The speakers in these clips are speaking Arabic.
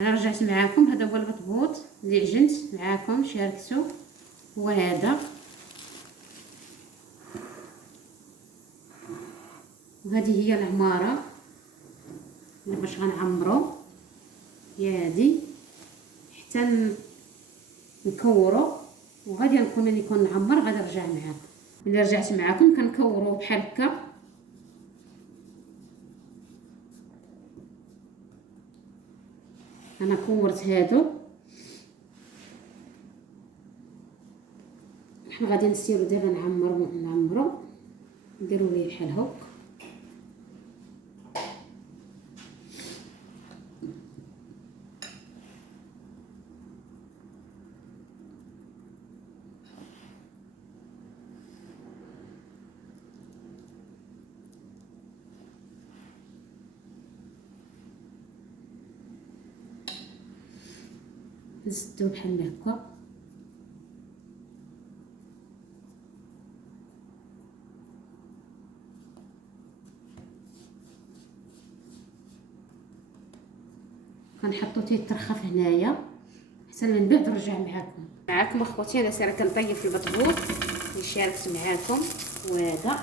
انا رجعت معاكم. هذا هو البطبوط اللي عجنت معاكم شاركته. هو هذا، وهذه هي العماره اللي باش غنعمرو. هي هذه حتى نكورو، وغادي نكون ملي يكون نعمر غادي نرجع معاكم. ملي رجعت معاكم كنكورو بحال هكا. انا كورت هادو، حنا غادي نسيرو دابا نعمرو نديرو ليه بحال هكا. نسدو بحال هكا. كنحطو تيترخف هنايا حتى من بعد نرجع معاكم اخوتي. انا سير كنطيب في البطبوط اللي شاركت معاكم. وهذا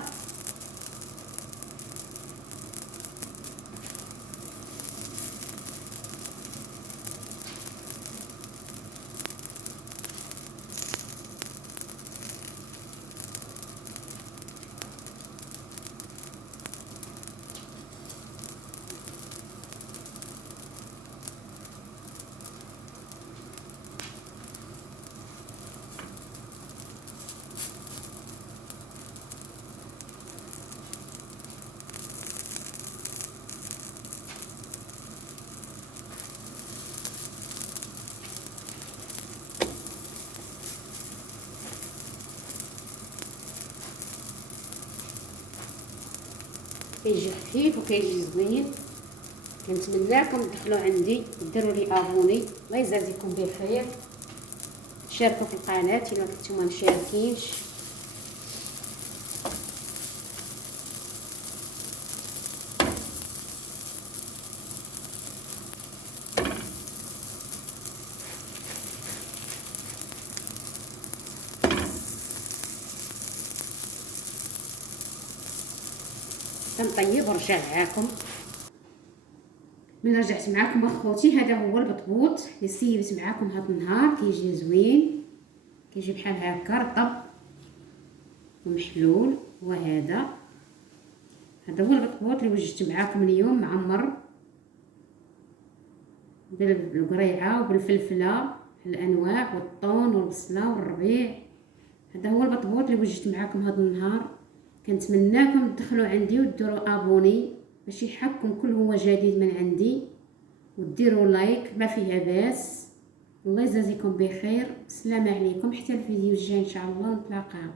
كيجي خفيف وكيجي زوين. كنتمناكم تدخلوا عندي وديروا لي ابوني. الله يجازيكم بخير. شاركوا في القناه الا كنتو ما مشاركينش. كنطيب ونرجع معاكم. من رجعت معاكم اخوتي، هذا هو البطبوط اللي سيبت معاكم هذا النهار. كيجي زوين، كيجي بحال هكا رطب ومحلول. وهذا هو البطبوط اللي وجدت معاكم اليوم، معمر بالقريعه وبالفلفله الانواع والطون والبصله والربيع. هذا هو البطبوط اللي وجدت معاكم هذا النهار. كنتمناكم تدخلوا عندي وديروا ابوني باش يحقكم كل هو جديد من عندي، وديروا لايك ما فيها باس. الله يجازيكم بخير. السلام عليكم، حتى الفيديو الجاي ان شاء الله نتلاقاو.